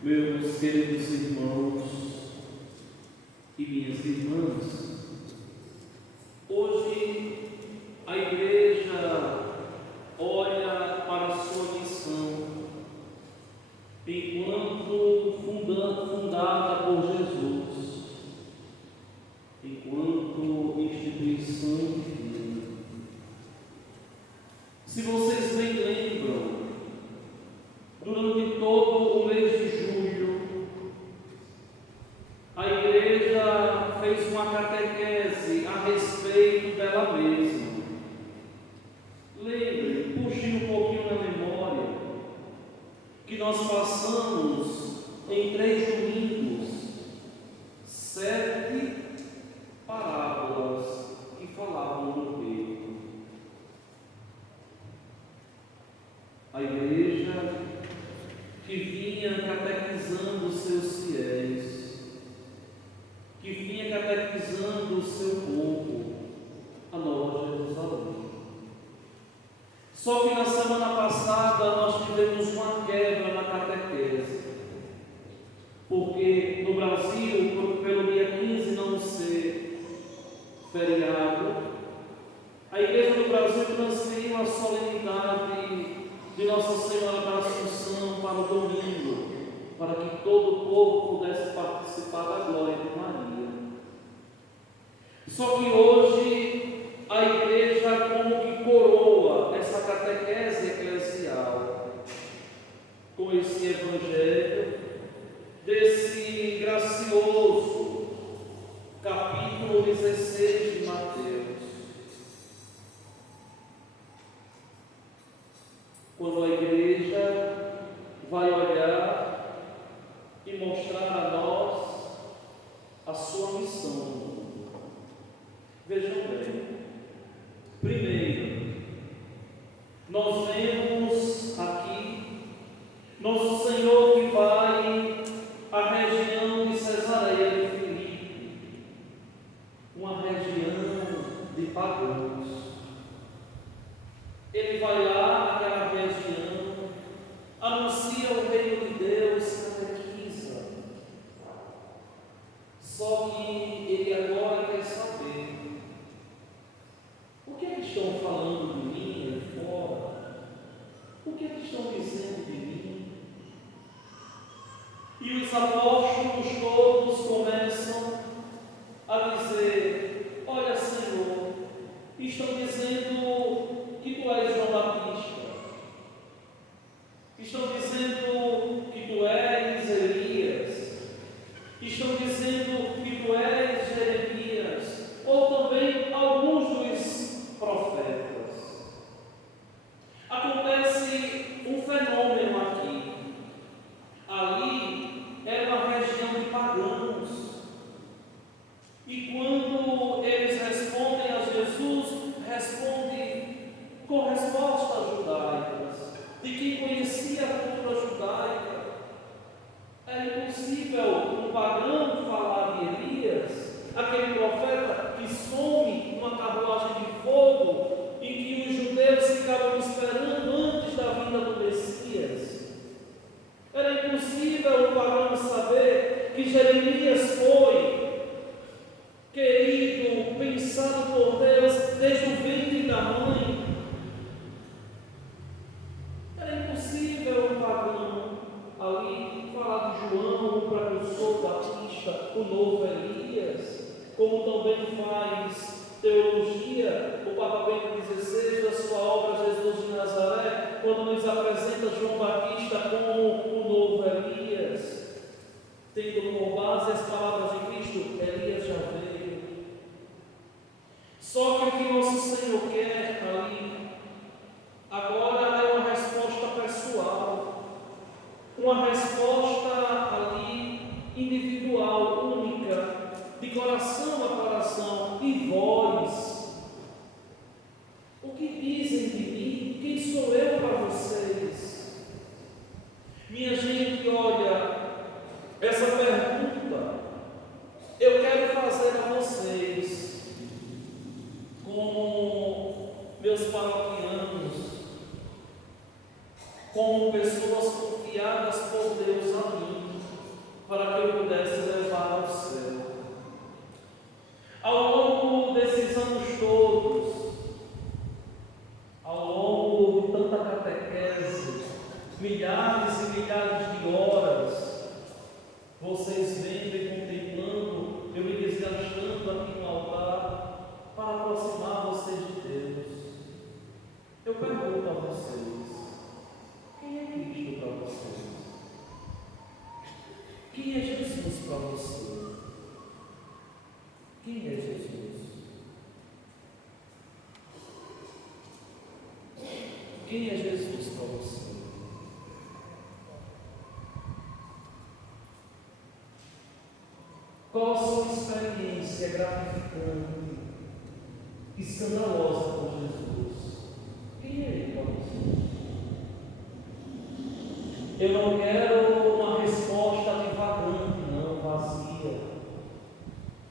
Meus queridos irmãos e minhas irmãs, hoje a Igreja olha para a sua missão enquanto fundada por Jesus, enquanto instituição divina. Se vocês bem lembram, durante todo o mês de julho, a Igreja fez uma catequese a respeito dela mesma. Lembrem, puxem um pouquinho na memória, que nós passamos em 3 domingos 7 parábolas que falavam do reino. A Igreja que vinha catequizando os seus fiéis, que vinha catequizando o seu povo, a Nova Jerusalém. Só que na semana passada nós tivemos uma quebra na catequese, porque no Brasil, pelo dia 15 não ser feriado, a Igreja do Brasil transferiu a solenidade de Nossa Senhora da Assunção para o domingo, para que todo o povo pudesse participar da glória de Maria. Só que hoje a Igreja como que coroa essa catequese eclesial com esse Evangelho, desse gracioso capítulo 16 de Mateus. Quando a Igreja vai olhar e mostrar a nós a sua missão no mundo. Vejam bem, primeiro, nós vemos aqui Nosso Senhor que vai à região de Cesareia de Filipe, uma região de pagãos. Ele vai lá naquela região, anuncia o reino de Deus, catequiza. Só que ele agora quer saber: o que é que estão falando de mim aí fora? O que é que estão dizendo de mim? E os apóstolos todos começam a dizer: olha, Senhor, estão dizendo que tu és João Batista, estão dizendo que tu és Elias, estão dizendo que tu és Jeremias, ou também alguns dos profetas. Acontece um fenômeno aqui. Ali era uma região de pagãos, e quando eles respondem a Jesus, responde com respostas judaicas, de quem conhecia a cultura judaica. É impossível um pagão falar de Elias, aquele profeta que some numa carruagem de fogo, em que os judeus ficavam esperando antes da vinda do Messias. Era impossível um pagão saber que Jeremias foi querido, pensado por Deus desde o ventre da mãe. Era impossível um pagão ali falar de João, o precursor Batista, o novo Elias, como também faz teologia o Papa Bento XVI da sua obra Jesus de Nazaré, quando nos apresenta João Batista como o novo Elias, tendo por base as palavras de Cristo: Elias já veio. Só que o que nosso Senhor quer ali agora é uma resposta pessoal, uma resposta ali individual, única, de coração a coração. E vós, o que dizem de mim? Quem sou eu para vocês? Minha gente, olha, essa pergunta eu quero fazer a vocês, como meus paroquianos, como pessoas confiadas por Deus a mim. Quem é Jesus para você? Quem é Jesus? Quem é Jesus para você? Qual a sua experiência gratificante, escandalosa com Jesus? Quem é Ele para você? Eu não quero uma resposta divagante, não, vazia.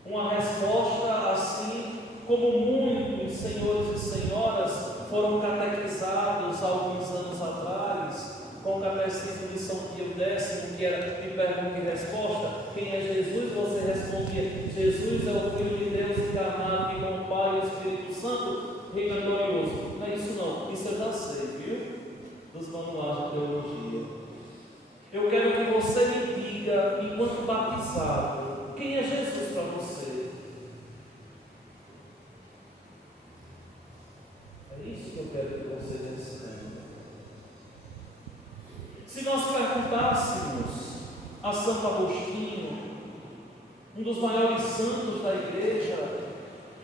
Uma resposta assim como muitos senhores e senhoras foram catequizados há alguns anos atrás, com o catecismo de São Pio X, que era de pergunta e resposta. Quem é Jesus? Você respondia: Jesus é o Filho de Deus encarnado, que com o Pai e o Espírito Santo reina glorioso. Não é isso não, isso eu já sei, viu? Dos manuais de teologia. Eu quero que você me diga, enquanto batizado, quem é Jesus para você? É isso que eu quero que você responda. Se nós perguntássemos a Santo Agostinho, um dos maiores santos da igreja,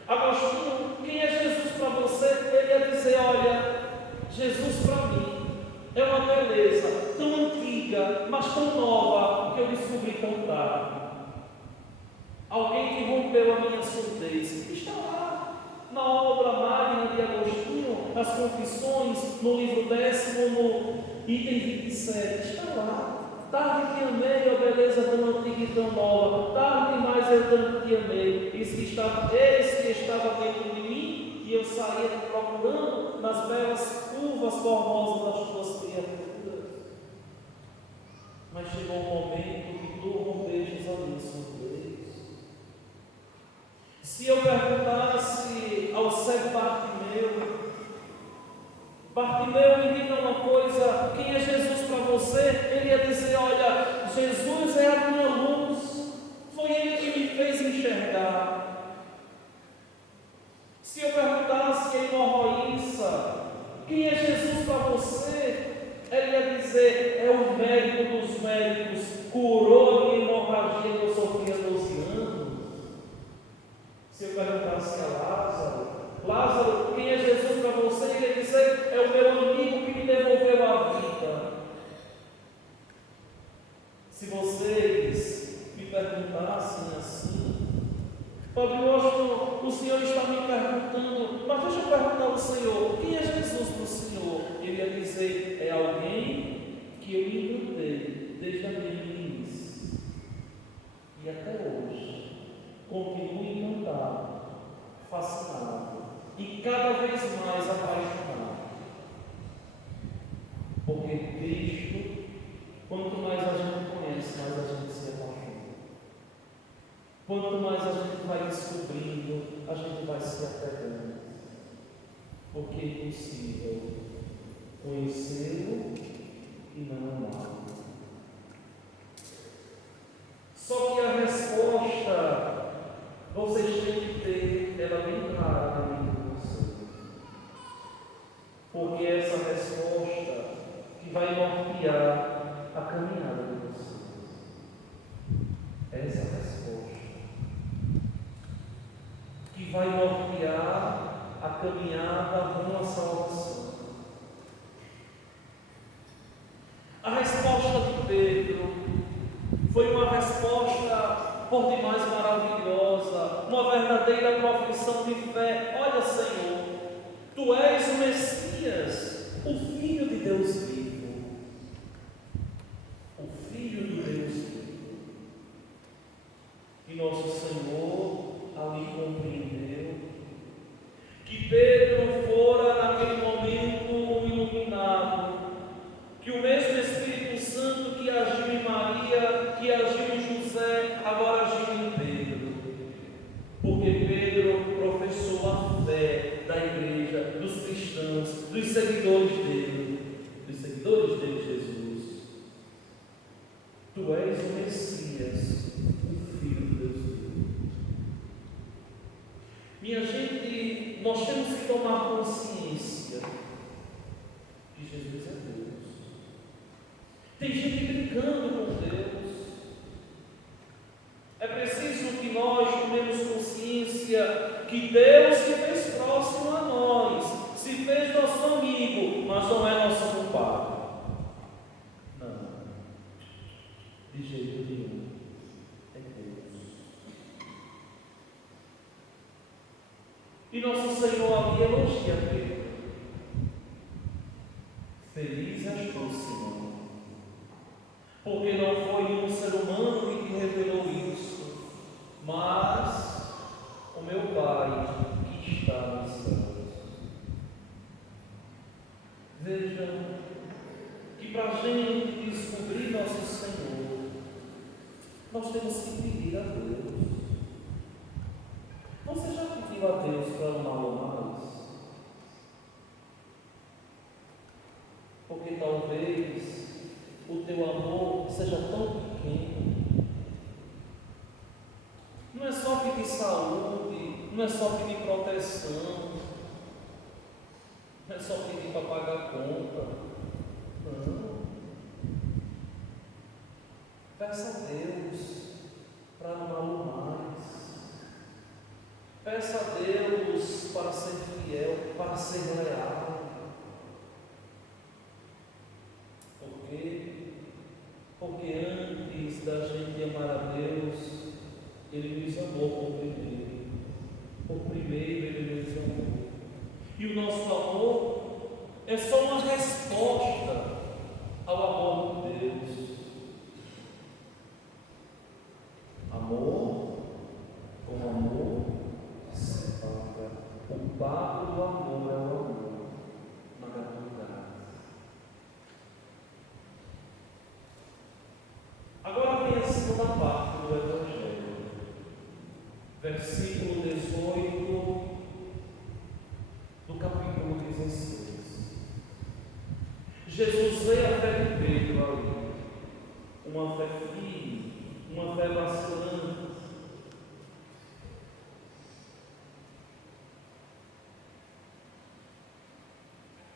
Agostinho, quem é Jesus para você? Ele ia dizer: olha, Jesus para mim é uma beleza tão antiga, mas tão nova, que eu descobri tão tarde. Alguém que rompeu a minha surdez. Está lá na obra magna de Agostinho, nas Confissões, no livro 10, no item 27. Está lá. Tarde te amei, ó beleza tão antiga e tão nova. Tarde demais eu tanto te amei. Eis que estava dentro de mim, e eu saía procurando nas belas curvas formosas das tuas criaturas. Mas chegou um momento que tu rompestes a minha surdez. Se eu perguntasse ao cego Bartimeu, me diga uma coisa: quem é Jesus para você? Ele ia dizer: olha, Jesus é a minha luz, foi Ele que me fez enxergar. Se eu perguntasse a hemorroíça, quem é Jesus para você? Ele ia dizer: é o médico dos médicos, curou a minha hemorragia que eu sofria há 12 anos. Se eu perguntasse a Lázaro, quem é Jesus para você? Ele ia dizer: é o meu amigo que me devolveu a vida. Se vocês me perguntassem assim: Padre Washington, o Senhor está me perguntando, mas deixa eu perguntar ao Senhor, quem é Jesus para o Senhor? Ele ia dizer: é alguém que eu encantei desde a minha meninice, e até hoje continuo encantado, fascinado e cada vez mais apaixonado. Porque Cristo, quanto mais a gente conhece, mais a gente se apaixona. Quanto mais a gente vai descobrindo, a gente vai se apegando. Porque é impossível conhecê-lo e não amá-lo. Só que a resposta vocês têm que ter ela bem clara na mente de vocês. Porque é essa resposta que vai nortear a caminhada de vocês. Essa resposta que vai nortear a caminhada rumo à salvação. A resposta de Pedro foi uma resposta por demais maravilhosa, uma verdadeira profissão de fé. Olha, Senhor, Tu és o Messias, o Filho de Deus vivo. O Filho de Deus vivo. E nosso Senhor ali compreendeu que Pedro fora naquele momento iluminado, que o mesmo Espírito Santo que agiu em Maria, que agiu em José, agora agiu em Pedro. Porque Pedro professou a fé da igreja, dos cristãos, dos seguidores dele, Jesus. Tu és o Messias, o Filho de Deus vivo. Minha gente, nós temos que tomar consciência que Jesus é Deus. Tem gente brincando com Deus. de jeito nenhum. É Deus. E nosso Senhor ali elogia Pedro. Feliz és tu, Senhor, porque não foi um ser humano que te revelou isso, mas o meu Pai que está nos céus. Vejam que para a gente descobrir nosso Senhor, nós temos que pedir a Deus. Você já pediu a Deus para amá-lo mais? Porque talvez o teu amor seja tão pequeno. Não é só pedir saúde, não é só pedir proteção, não é só pedir para pagar a conta. Não. Peça a Deus para amá-lo mais. Peça a Deus para ser fiel, para ser leal. Por quê? Porque antes da gente amar a Deus, Ele nos amou por primeiro. Por primeiro Ele nos amou. E o nosso amor é só uma resposta ao amor de Deus. Amor com amor se paga. O pago do amor é o amor na gratuidade. Agora vem a segunda parte do Evangelho, versículo 18 do capítulo 16. Jesus vê a fé de Pedro ali, uma fé firme, uma fé vacilante.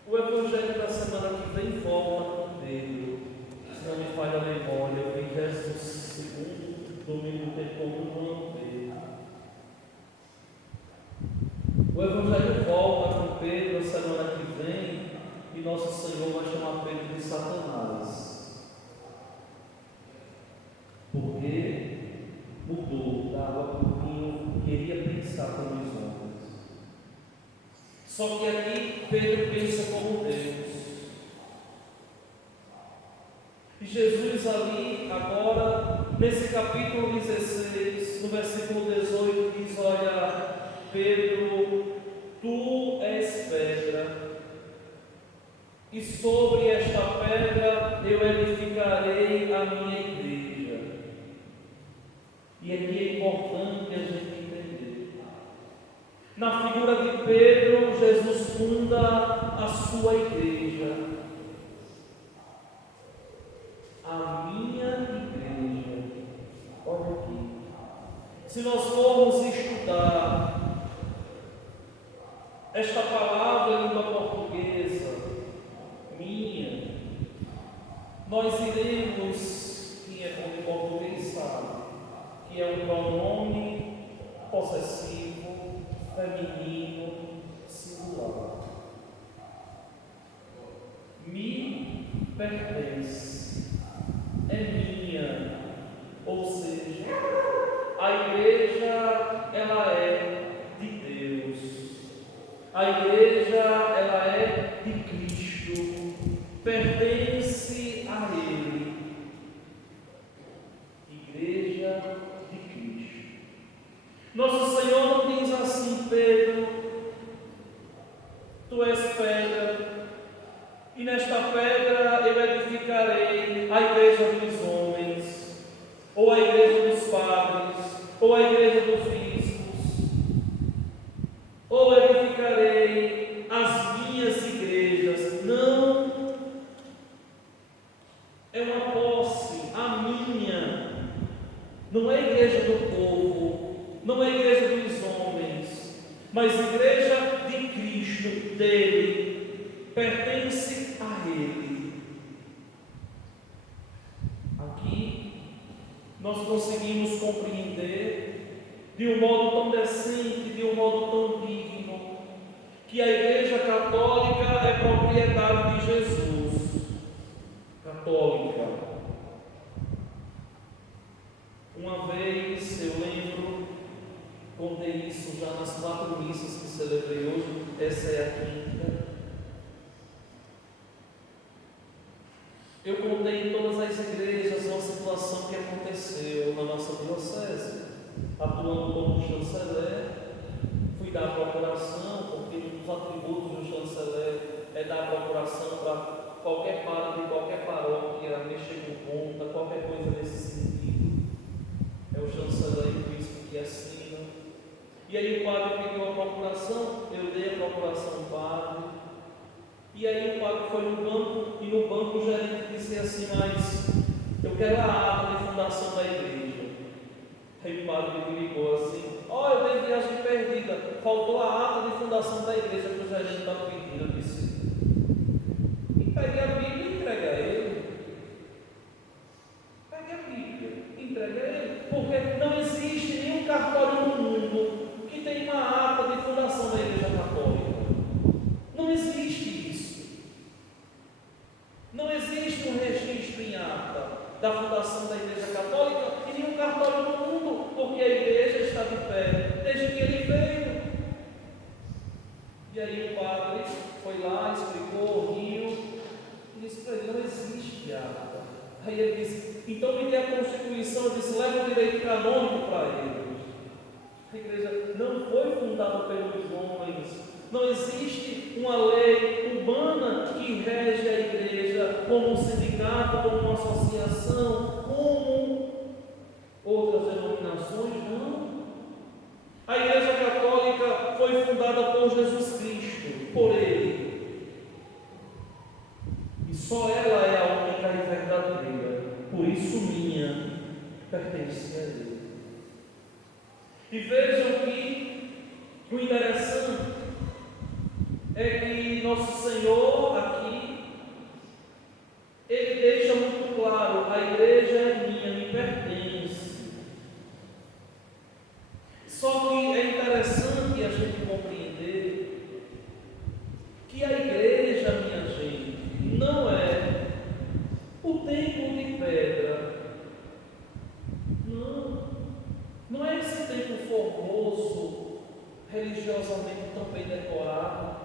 O Evangelho da semana que vem volta com Pedro, se não me falha a memória, o 22º domingo tem como Pedro. O Evangelho volta com Pedro a semana que vem e nosso Senhor vai chamar Pedro de Satanás. Porque mudou da água para o vinho, queria pensar como os homens. Só que aqui Pedro pensa como Deus. E Jesus ali, agora, nesse capítulo 16, no versículo 18, diz: olha, Pedro, tu és pedra, e sobre esta pedra eu edificarei a minha igreja. E aqui é importante a gente entender. Na figura de Pedro, Jesus funda a sua igreja. A minha igreja. Olha aqui. Se nós formos estudar esta palavra em língua portuguesa, minha, nós iremos, quem é bom em português sabe, que é um pronome possessivo, feminino, singular. Me pertence, é minha, ou seja, a igreja ela é de Deus, a igreja ela é de Cristo, pertence a Ele. Igreja de Cristo. Nosso Senhor não diz assim: Pedro, tu és pedra, e nesta pedra eu edificarei a igreja dos homens, ou a igreja dos padres, ou a igreja dos bispos, ou edificarei as minhas igrejas. Não, é uma posse, a minha. Não é igreja do povo, não é igreja dos homens, mas igreja de Cristo, dele, pertence a Ele. Aqui nós conseguimos compreender de um modo tão decente, de um modo tão digno, que a Igreja Católica é propriedade de Jesus. Católica. Uma vez eu lembro, contei isso já nas 4 missas que celebrei hoje, essa é a quinta. Eu contei em todas as igrejas uma situação que aconteceu na nossa diocese, atuando como chanceler. Fui dar procuração, porque um dos atributos do chanceler é dar procuração para qualquer padre de qualquer paróquia, mexer com conta, qualquer coisa nesse sentido. É o chanceler e o bispo que assina. E aí o padre pediu a procuração, eu dei a procuração ao padre. E aí o padre foi no banco, e no banco o gerente disse assim: mas eu quero a ata de fundação da igreja. Aí o padre me ligou assim: ó, eu dei viagem perdida, faltou a ata de fundação da igreja que o gerente está pedindo. Eu disse: e pegue a Bíblia e entrega a ele. Pegue a Bíblia e entrega a ele, porque não existe nenhum cartório no mundo que tenha uma ata de fundação da igreja católica. Não existe isso. Não existe um registro em ata da fundação da igreja católica e nenhum cartório no mundo, porque a igreja está de pé desde que ele veio. E aí o padre foi lá, explicou, riu, e disse para ele: não existe ata. Aí ele disse: então me dê a Constituição. Eu disse: leva o direito canônico para ele. A igreja não foi fundada pelos homens. Não existe uma lei humana que rege a igreja como um sindicato, como uma associação, como outras denominações, não. A igreja católica foi fundada por Jesus Cristo, por Ele. E só ela é a única e verdadeira. Por isso minha pertence a Ele. E vejam que o interessante é que nosso Senhor aqui, Ele deixa muito claro: a igreja é minha, me pertence. Só que é interessante a gente compreender que a igreja, minha gente, não é o templo de pedra. Não é esse templo formoso, religiosamente tão bem decorado.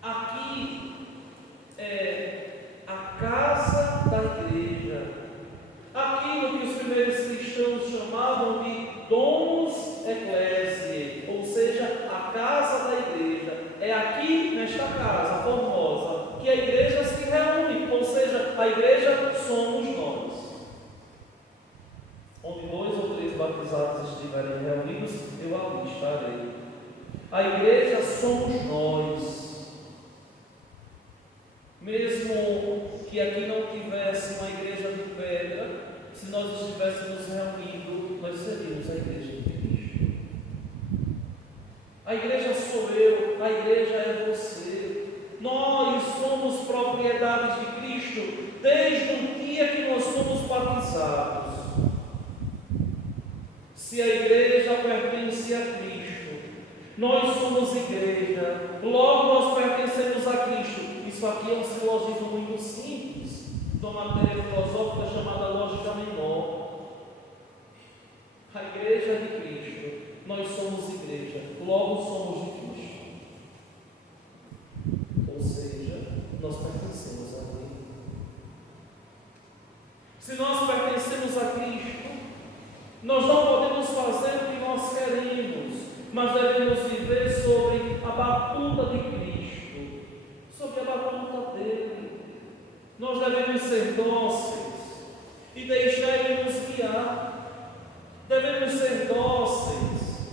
Aqui é a casa da igreja, aquilo que os primeiros cristãos chamavam de domus ecclesiae, ou seja, a casa da igreja. É aqui, nesta casa formosa, que a igreja se reúne, ou seja, a igreja somos nós. Onde 2 ou 3 batizados estiverem reunidos, eu ali estarei. A igreja somos nós. Mesmo que aqui não tivesse uma igreja de pedra, se nós estivéssemos reunidos, nós seríamos a igreja de Cristo. A igreja sou eu, a igreja é você. Nós somos propriedade de Cristo desde o dia que nós fomos batizados. Se a igreja pertence a Cristo, nós somos igreja, logo nós pertencemos a Cristo. Isso aqui é um silogismo muito simples, de uma matéria filosófica chamada lógica menor. A igreja de Cristo, nós somos igreja, logo somos de Cristo. Ou seja, nós pertencemos a Ele. Se nós pertencemos a Cristo, nós não podemos fazer o que nós queremos, mas devemos viver sobre a batuta de Cristo, sobre a batuta dele. Nós devemos ser dóceis e deixar Ele nos guiar. Devemos ser dóceis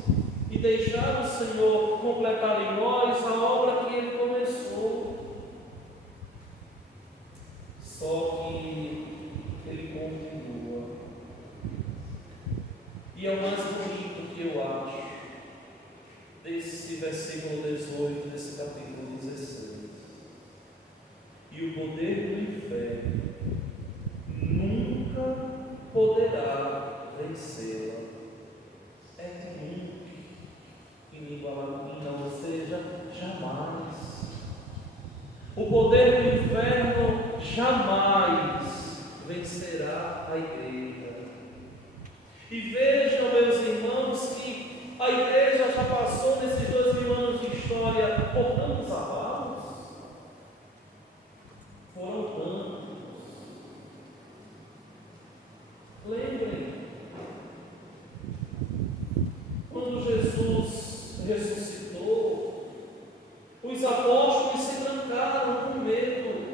e deixar o Senhor completar em nós a obra que Ele começou. Só que Ele continua. E é o mais bonito que eu acho desse versículo 18, desse capítulo 16. E o poder do inferno nunca poderá vencê-la. É nunca, em língua latina, ou seja, jamais. O poder do inferno jamais vencerá será a igreja. E vejam, meus irmãos, que a igreja já passou nesses 2000 anos de história por tantos abalos. Foram tantos. Lembrem, quando Jesus ressuscitou, os apóstolos se trancaram com medo.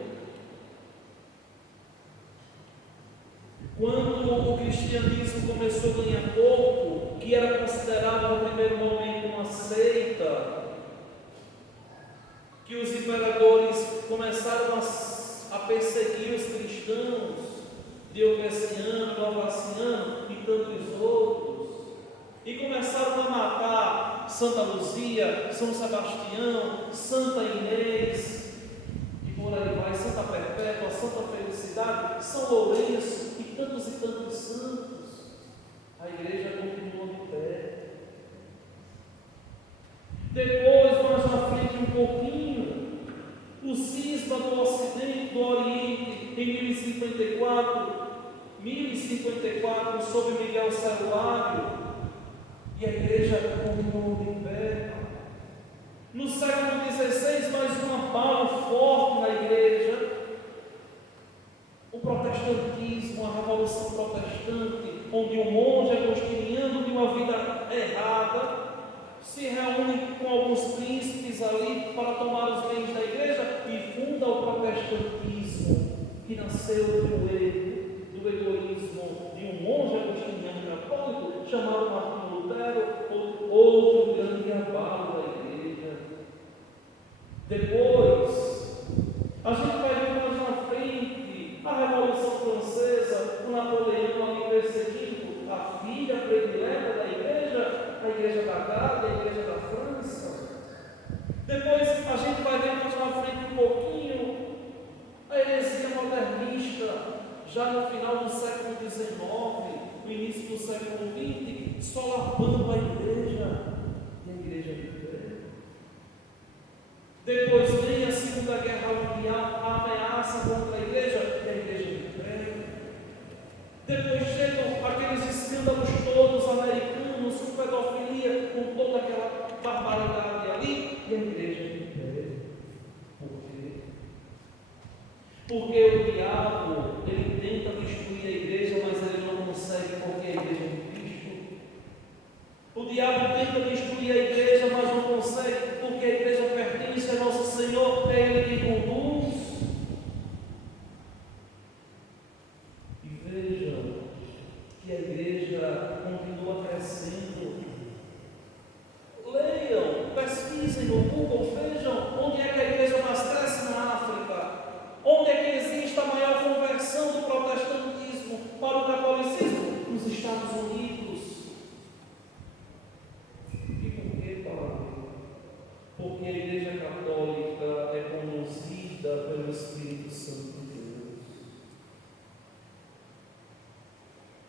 Quando o cristianismo começou a ganhar corpo, que era considerado no primeiro momento uma seita, que os imperadores começaram a perseguir os cristãos, Diocleciano, Novaciano e tantos outros, e começaram a matar Santa Luzia, São Sebastião, Santa Inês, e por aí vai, Santa Perpétua, Santa Felicidade, São Lourenço e tantos santos. A igreja continua de pé. Depois, mais na frente um pouquinho, o cisma do Ocidente, do Oriente, em 1054, sob Miguel Celuário, e a igreja continuou de pé. No século XVI, mais um abalo forte na igreja, o protestantismo, a revolução protestante, onde o monge agostiniano de uma vida errada se reúne com alguns príncipes ali para tomar os bens da igreja e funda o protestantismo, que nasceu do egoísmo de um monge agostiniano católico chamado Martinho Lutero, outro grande abalo da igreja. Depois, a gente vai ver mais na frente a Revolução Francesa, o Napoleão ali perseguindo a filha predileta da igreja, a igreja da Gália, a igreja da França. Depois a gente vai ver mais na frente um pouquinho a heresia modernista, já no final do século XIX, no início do século XX, solapando a igreja, e a igreja de pé. Depois vem a Segunda Guerra Mundial, a ameaça contra a igreja, e a igreja de pé. Depois chegam aqueles escândalos todos americanos, com pedofilia, com toda aquela barbaridade ali, e a igreja de pé. Por quê? Porque o diabo, ele tenta destruir a igreja, mas ele não consegue, porque a igreja é de Cristo. O diabo tenta destruir a igreja, mas não consegue, porque a igreja pertence a nosso Senhor, é Ele quem conduz. E vejam que a igreja continua crescendo. Leiam, pesquisem no Google, vejam onde é que a igreja mais cresce na África. Onde é que existe a maior conversão do protestantismo para o catolicismo? Nos Estados Unidos. E por que, Paulo? Porque a Igreja Católica é conduzida pelo Espírito Santo de Deus.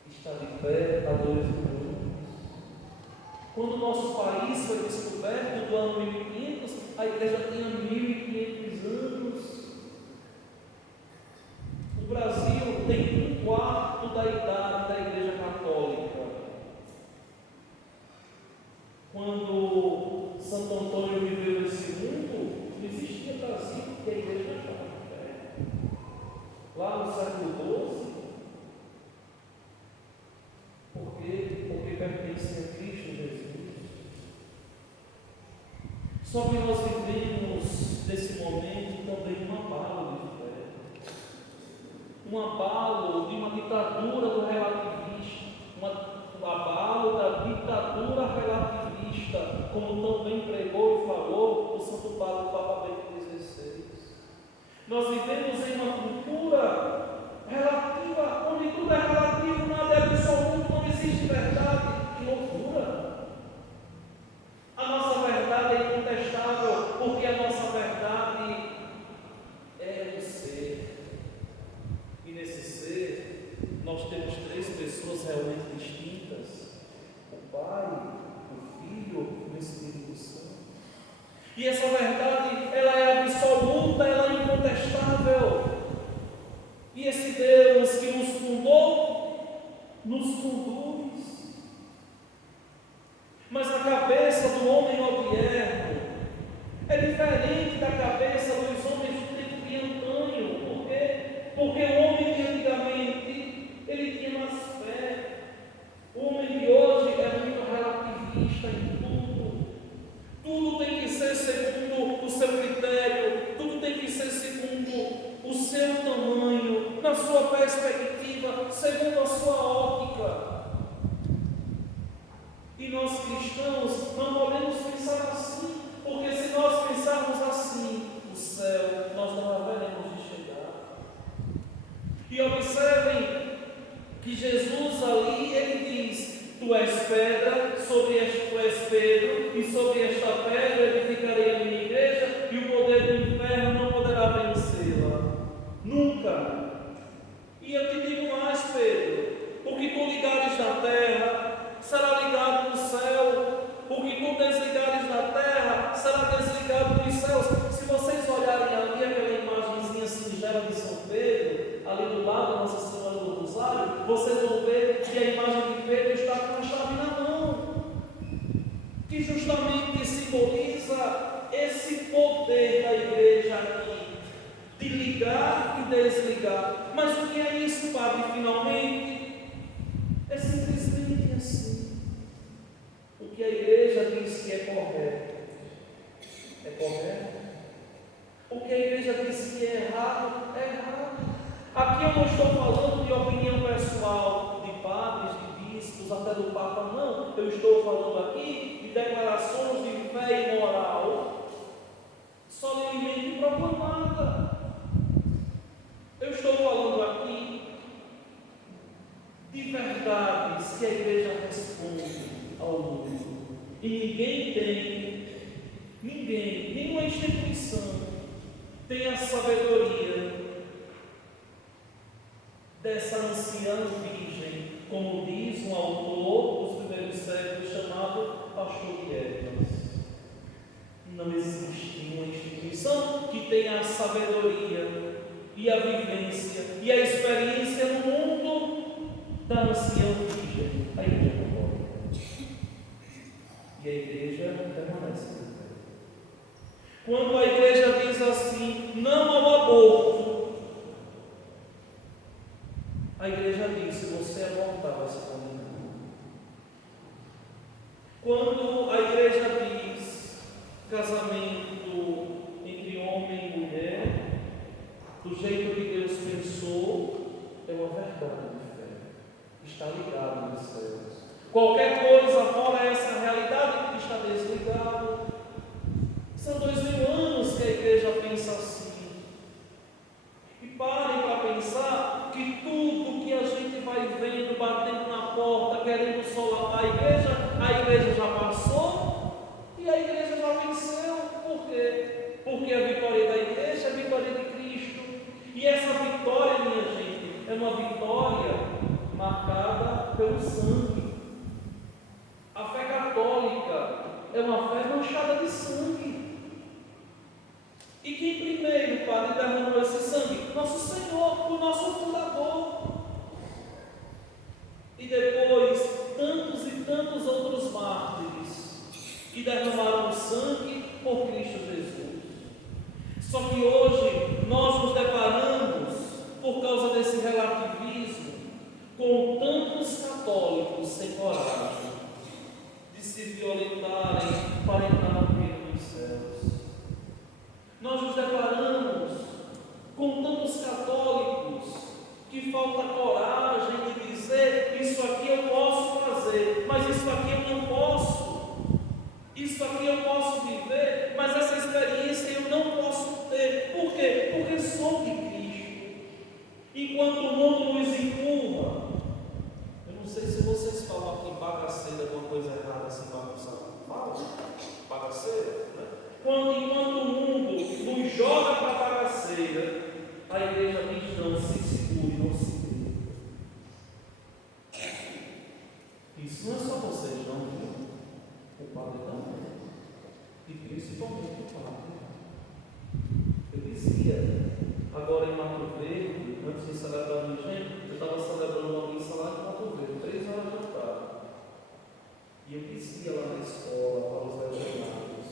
Está de pé há 2 anos. Quando o nosso país foi descoberto no ano 1500, a Igreja tinha 1500 anos. O Brasil tem 1/4 da idade da Igreja Católica. Quando Santo Antônio viveu nesse mundo, não existia Brasil, porque a igreja já estava de pé. Lá no século XII, por quê? Porque pertence a Cristo Jesus. Só que nós vivemos nesse momento também um abalo de fé. Um abalo de uma ditadura do relativismo, um abalo da ditadura relativista, como tão bem pregou e falou o Santo Padre Papa Bento XVI. Nós vivemos em uma cultura relativa, onde tudo é relativo, nada é absoluto, não existe verdade. Que loucura! A nossa verdade é incontestável, porque a nossa verdade é o ser. E nesse ser, nós temos 3 pessoas realmente distintas: o Pai, o Filho e o Espírito Santo. E essa verdade, ela é absoluta, ela é incontestável. E esse Deus que nos fundou nos conduz. Mas a cabeça do homem odierno é diferente da cabeça dos homens do tempo de antanho. Por quê? Porque o homem de antigamente, ele tinha mais fé. O homem de hoje é muito relativista em tudo. Tudo tem que ser segundo o seu critério, tudo tem que ser segundo o seu tamanho, na sua perspectiva, segundo a sua ótica. E nós cristãos não podemos pensar assim, porque se nós pensarmos assim, o céu nós não haveremos de chegar. E observem que Jesus ali, ele diz: tu és pedra, tu és Pedro, e sobre esta pedra edificarei a minha igreja, e o poder do inferno não poderá vencê-la. Nunca. E eu te digo mais, Pedro: o que tu ligares na terra será ligado no céu, o que tu desligares na terra será desligado nos céus. Se vocês olharem ali aquela imagenzinha singela de São Pedro, ali do lado da Nossa Senhora do Rosário, vocês vão ver que a imagem de Pedro está com a chave na mão, que justamente simboliza esse poder da igreja aqui, de ligar e desligar. Mas o que é isso, Padre, finalmente? É simplesmente assim. O que a igreja diz que é correto, é correto. O que a igreja diz que é errado, é errado. Aqui eu não estou falando de opinião pessoal de padres, de bispos, até do Papa, não. Eu estou falando aqui de declarações de fé e moral solenemente proclamada. Eu estou falando aqui de verdades que a igreja responde ao mundo. E nenhuma instituição tem a sabedoria dessa anciã virgem, como diz um autor dos primeiros séculos chamado Pastor de Ermas. Não existe uma instituição que tenha a sabedoria e a vivência e a experiência no mundo da anciã virgem, a Igreja Católica. E a Igreja permanece. Quando a Igreja diz assim, não ao aborto, a Igreja diz: se você abortar, vai ser condenado. Quando a Igreja diz casamento entre homem e mulher, do jeito que Deus pensou, é uma verdade de fé, está ligado nos céus. Qualquer coisa fora essa realidade está desligado. São 2000 anos que a igreja pensa assim. E parem para pensar que tudo que a gente vai vendo, batendo na porta, querendo solapar a igreja já passou e a igreja já venceu. Por quê? Porque a vitória da igreja é a vitória de Cristo. E essa vitória, minha gente, é uma vitória marcada pelo sangue. A fé católica é uma fé manchada de sangue. E quem primeiro, Padre, derramou esse sangue? Nosso Senhor, o nosso fundador. E depois, tantos e tantos outros mártires que derramaram sangue por Cristo Jesus. Só que hoje nós nos deparamos, por causa desse relativismo, com tantos católicos sem coragem de se violentarem para entrar no reino dos céus. Nós nos deparamos com tantos católicos que falta coragem de dizer: isso aqui eu posso fazer, mas isso aqui eu não posso. Isso aqui eu posso viver, mas essa experiência eu não posso ter. Por quê? Porque sou de Cristo. Enquanto o mundo nos empurra, eu não sei se vocês falam aqui em bagaceira alguma coisa errada assim, fala, bagaceira, né? Enquanto o mundo nos joga para a bagaceira, a igreja diz: não, se segure, não se segure. Isso não é só vocês, não, viu? O padre também. E principalmente o padre. Eu dizia, agora em Mato Verde, antes de celebrar a minha gente, eu estava celebrando uma missa lá em Mato Verde. E eu dizia lá na escola para os legionários: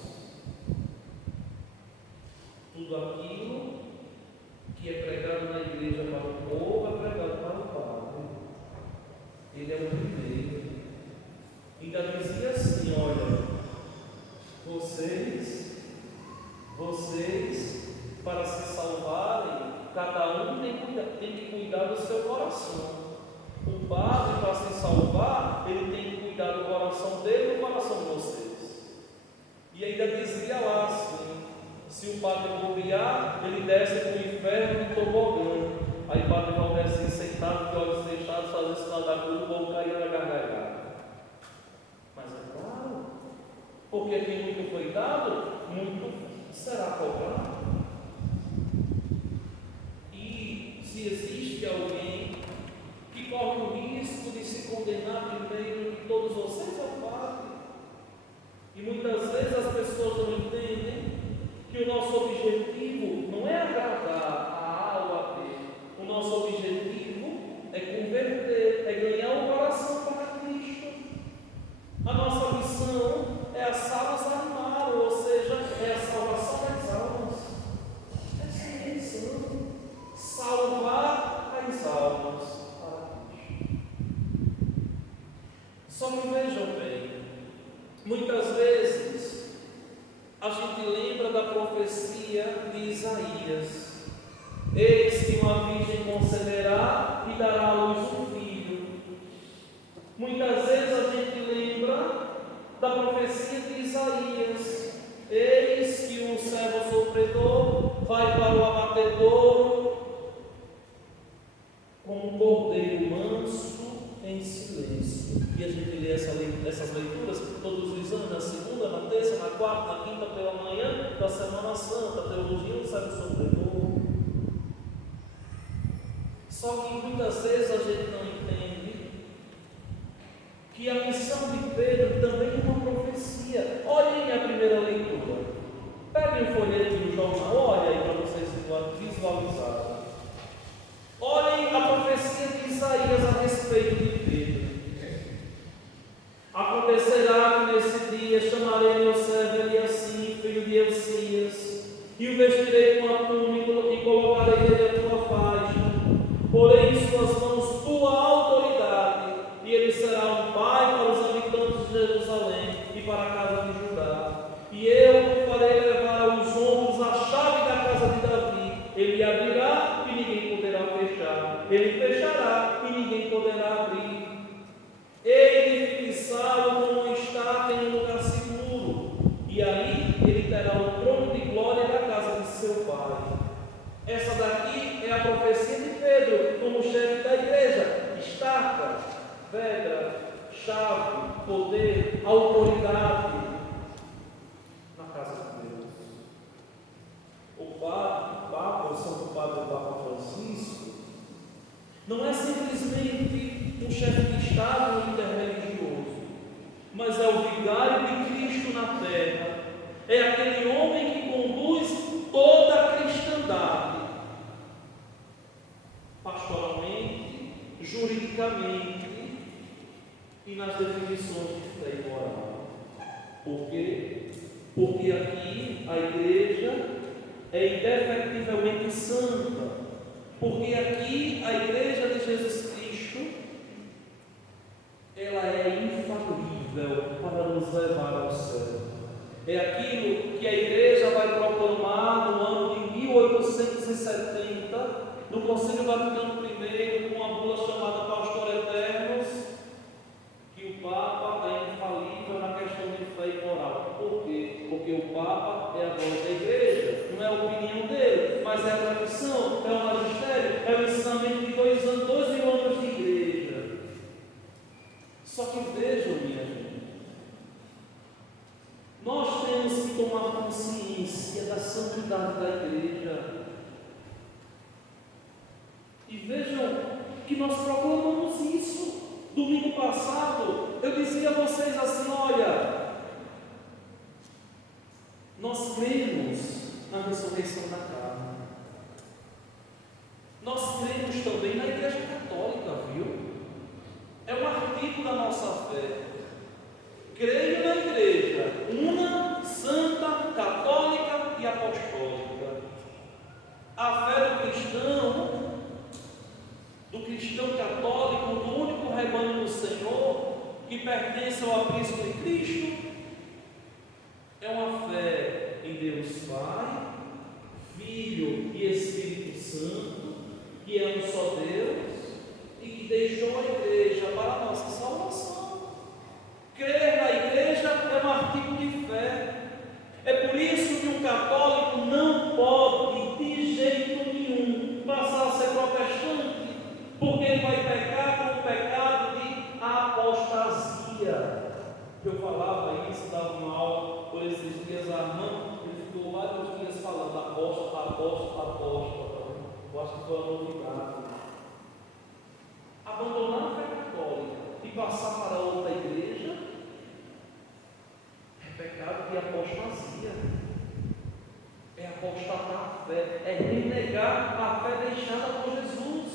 tudo aquilo que é pregado na igreja para o povo é pregado para o padre. Ele é o primeiro. Ainda dizia assim: olha, vocês, para se salvarem, cada um tem que cuidar do seu coração. O padre, para se salvar, ele tem que cuidar do coração dele e do coração de vocês. E ainda dizia lá assim: se o padre bobear, ele desce para o inferno no tobogã. Aí o padre vai descer sentado, de olhos fechados, fazendo sinal da cruz, o povo cair na gargalhada. Mas é claro, porque quem muito foi dado, muito será cobrado. E se existe alguém que corre o risco de se condenar primeiro de todos vocês, é o padre. E muitas vezes as pessoas não entendem que o nosso objetivo não é agradar a A ou a B. O nosso objetivo é converter, é ganhar o coração para Cristo. A nossa missão é a salvos animar, ou seja, é a salvação das almas. Essa é a missão. Salvar as almas para Cristo. Só que vejam bem, muitas vezes a gente lembra da profecia de Isaías: eis que uma virgem conceberá e dará à luz um filho. Muitas vezes a gente lembra da profecia de Isaías: eis que um servo sofredor vai para o abatedouro como um cordeiro manso em silêncio. E a gente lê essas leituras todos os anos, na segunda, na terça, na quarta, na quinta pela manhã da Semana Santa, teologia do servo sofredor. Só que muitas vezes a gente não entende que a missão de Pedro também é uma profecia. Olhem a primeira leitura. Peguem o folheto do jornal, olha aí para vocês visualizarem. Olhem a profecia de Isaías a respeito de Pedro. Acontecerá que nesse dia chamarei meu servo Eliasim, filho de Elcias, e o vestirei com a túnica e colocarei nele a tua faixa. Porei em suas mãos tua autoridade, e ele será um pai para os habitantes de Jerusalém e para a casa de Judá. E eu farei levar aos ombros a chave da casa de Davi. Ele abrirá e ninguém poderá fechar. Ele fechará e ninguém poderá abrir. Ele fixá-lo como uma estátua em um lugar seguro, e aí ele terá o trono de glória da casa de seu pai. Essa daqui é a profecia de Pedro como chefe da igreja: estaca, pedra, chave, poder, autoridade na casa de Deus. O Papa, o Santo Padre, o Papa Francisco, não é simplesmente um chefe de Estado ou interreligioso, mas é o vigário de Cristo na terra. É aquele homem que conduz toda a cristandade, pastoralmente, juridicamente e nas definições de fé e moral. Por quê? Porque aqui a igreja é indefectivelmente santa. Porque aqui a igreja de Jesus Cristo, ela é infalível para nos levar ao céu. É aquilo que a igreja vai proclamar no ano de 1870, no Concílio Vaticano I, com uma bula chamada Pastor Eternos, que o Papa é infalível na questão de fé e moral. Por quê? Porque o Papa é a voz da igreja, não é a opinião dele, mas é a tradição, é o magistério, é o ensinamento de 12 mil anos de igreja. Só que vejam, minha gente, nós temos que tomar consciência da santidade da igreja. E vejam que nós proclamamos isso. Domingo passado, eu dizia a vocês assim: olha, nós cremos na ressurreição da carne. Nós cremos também na Igreja Católica, viu? É um artigo da nossa fé. Creio na igreja, una, santa, católica e apostólica. A fé do cristão católico, do único rebanho do Senhor, que pertence ao aprisco de Cristo, é uma fé em Deus Pai, Filho e Espírito Santo, que é um só Deus e que deixou a igreja para a nossa salvação. Crer na igreja é um artigo de fé. É por isso que um católico não pode, de jeito nenhum, passar a ser protestante, porque ele vai pecar com o pecado de apostasia. Eu falava isso, dava uma aula por esses dias, a irmã, ele ficou vários dias falando apóstata. Eu acho que foi uma novidade. Abandonar a fé católica e passar para outra igreja é pecado de apostasia. É apostatar a fé, é renegar a fé deixada por Jesus.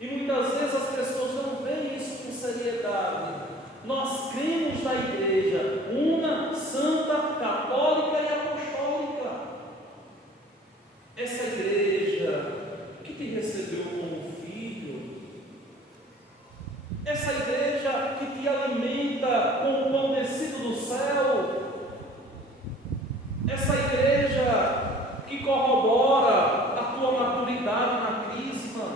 E muitas vezes as pessoas não veem isso com seriedade. Nós cremos na igreja una, santa, católica e apostólica. Essa igreja que te recebeu como filho, essa igreja que te alimenta com o pão descido do céu, essa igreja que corrobora a tua maturidade na crisma,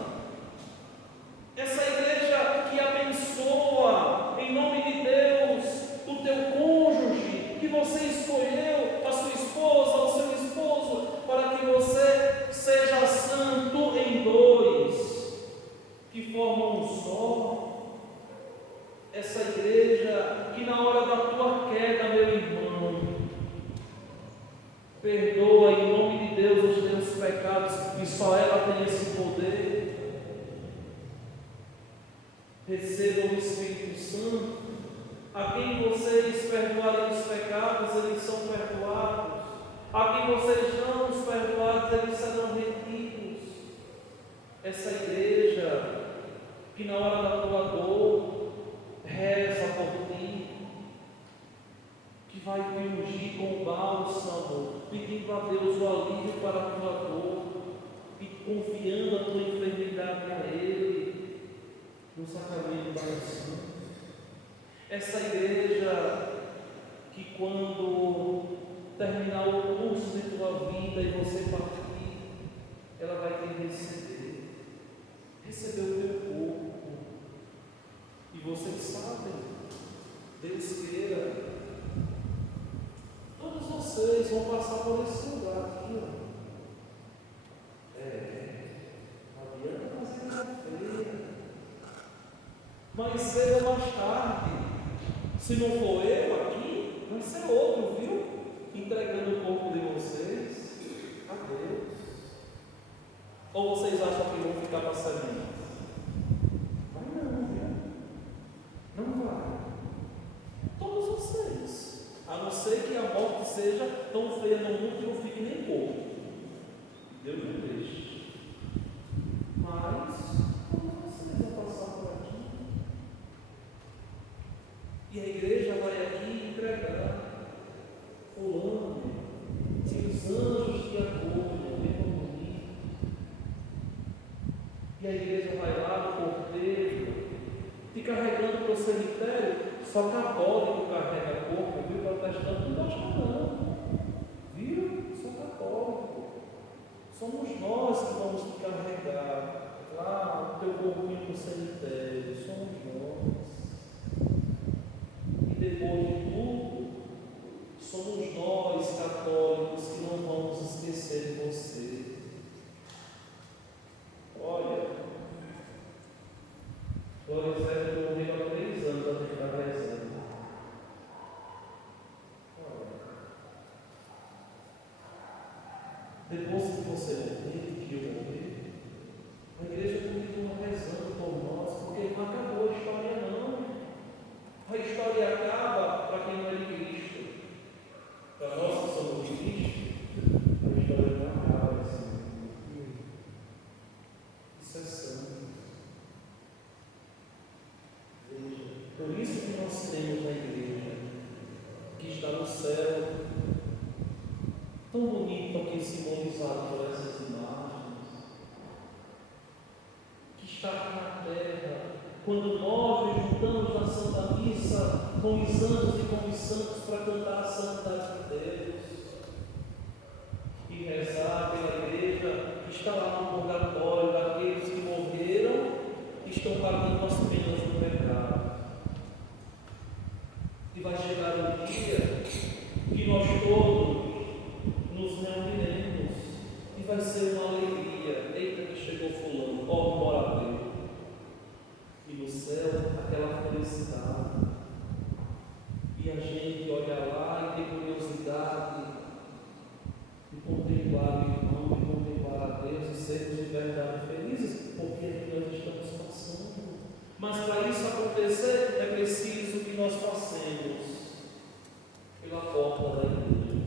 essa igreja que abençoa em nome de Deus o teu cônjuge, que você escolheu, a sua esposa, o seu esposo, para que você seja santo em dois, que formam um só. Essa igreja que na hora da tua queda, meu irmão, perdoa em nome de Deus os teus pecados, e só ela tem esse poder. Recebam o Espírito Santo. A quem vocês perdoarem os pecados, eles são perdoados. A quem vocês não os perdoarem, eles serão retidos. Essa igreja que na hora da tua dor reza por ti, que vai te ungir com o bálsamo, pedindo a Deus o alívio para a tua dor e confiando a tua enfermidade a Ele no sacramento da oração. Essa igreja que quando terminar o curso de tua vida e você partir, ela vai te receber o teu corpo. E vocês sabem, Deus queira, todos vocês vão passar por esse lugar aqui, ó. Fabiana fazendo a feira. Mais cedo ou mais tarde, se não for eu aqui, vai ser outro, viu? Entregando o corpo de vocês a Deus. Ou vocês acham que vão ficar para semente? Vai não, viu? Não vai. Todos vocês. A não ser que a morte seja tão feia no mundo que não fique nem corpo. Deus não deixe. Mas todos vocês vão passar por aqui. E a igreja vai aqui entregar fulano, e os anjos te acolhem, bem bonito. E a igreja vai lá no porteiro, te carregando para o cemitério. Só católico carrega corpo, viu? Protestante não gosta não, viu? Só católico. Somos nós que vamos te carregar lá no teu corpinho no cemitério. Somos nós. Depois de tudo, somos nós católicos que não vamos esquecer de você. Olha, Floresberto morreu há 3 anos, a gente está rezando. Depois que você morrer, que eu morrer, a igreja continua rezando por nós, porque não acabou a história não. A história acaba para quem não é de Cristo. Para nós que somos de Cristo, a história não acaba assim. Isso é santo. Por isso que nós temos na igreja, que está no céu, tão bonito aqui simbolizado por essas imagens, que está aqui na terra, quando nós nos juntamos na Santa Missa com os anjos e com os santos para cantar a santidade de Deus e rezar pela igreja que está lá no purgatório, daqueles que morreram e estão pagando as penas do pecado. E vai chegar um dia que nós todos nos reuniremos e vai ser uma alegria. Eita, que chegou fulano, ó, glória a Deus. E no céu, aquela felicidade. E a gente olha lá e tem curiosidade de contemplar o irmão, de contemplar a Deus e sermos de verdade felizes, porque é que nós estamos passando. Mas para isso acontecer, é preciso que nós passemos pela porta da igreja.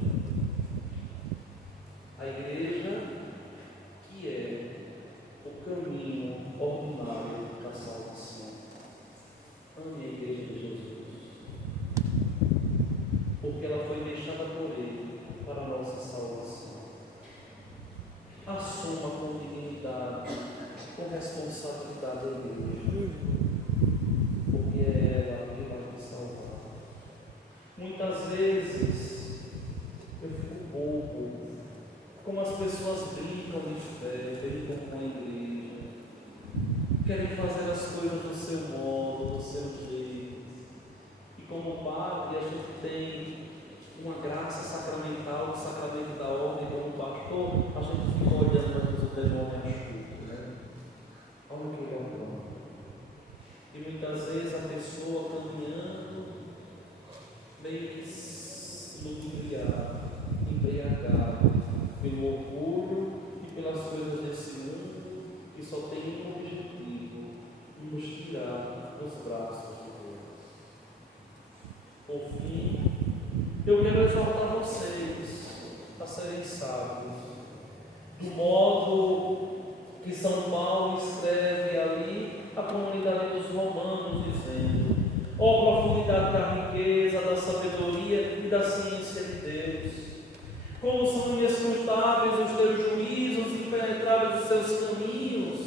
A igreja que é o caminho ordinário da salvação. Ame a igreja de Jesus, porque ela foi deixada por Ele para a nossa salvação. Assuma com dignidade, com responsabilidade a igreja, porque é ela que vai nos salvar. Muitas vezes eu fico bobo, como as pessoas brincam de fé, brincam com a igreja, querem fazer as coisas do seu modo, do seu jeito. E como padre, a gente tem uma graça sacramental, o sacramento da ordem, como pastor, a gente fica olhando para o demônio astuto, né? Olha que legal. E muitas vezes a pessoa caminhando, meio que ludibriada, embriagada pelo orgulho e pelas coisas desse mundo, que só tem um objetivo: nos tirar dos braços de Deus. Por fim, eu quero exortar vocês a serem sábios, do modo que São Paulo escreve ali à comunidade dos romanos, dizendo: ó profundidade da riqueza, da sabedoria e da ciência de Deus! Como são inescrutáveis os teus juízos, impenetráveis os seus caminhos!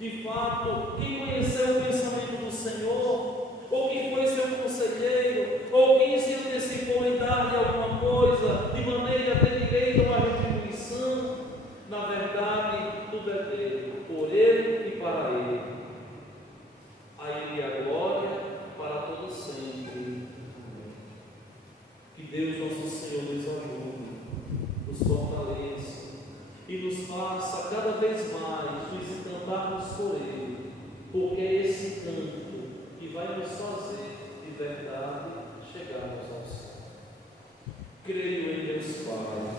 De fato, quem conheceu o pensamento do Senhor? Ou quem foi seu conselheiro? Ou quem se antecipou em dar-lhe alguma coisa, de maneira a ter direito a uma retribuição? Na verdade, tudo é dele, por ele e para ele. A ele a glória para todo sempre. Que Deus nosso Senhor nos ajude, nos fortaleça e nos faça cada vez mais nos encantarmos por Ele, porque é esse canto que vai nos fazer de verdade chegarmos ao céu. Creio em Deus Pai,